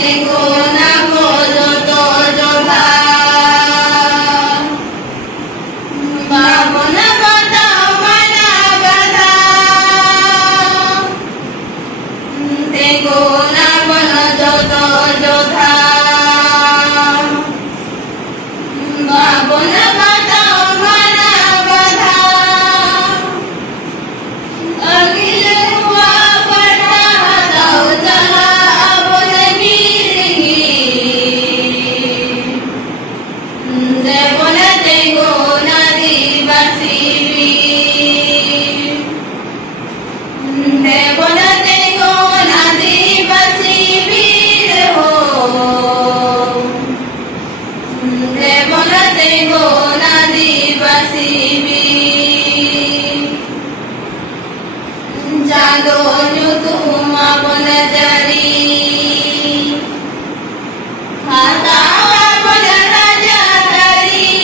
tengo una pollo todo va. Vamos a matar una gata. Tengo una pollo todo va. Vamos a matar una gata. अगले हुआ पढ़ा दाऊ जला अब नहीं देवना देगो नदी बसी भी देवना देगो नदी बसी भी हो देवना देगो नदी बसी भी जादो न्यू तुम अपन जरी खाता अपन राजा तरी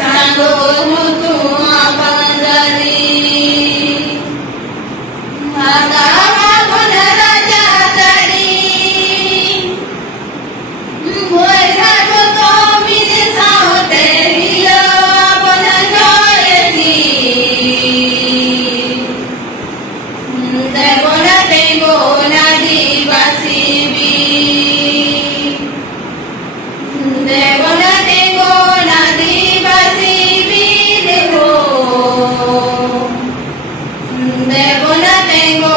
जादो न्यू तुम अपन जरी खाता अपन राजा तरी मोर घाटो तो मिले साउते हिलो अपन जोयती देवना देगो नदी बसी भी देवना देगो नदी बसी भी देखो देवना देगो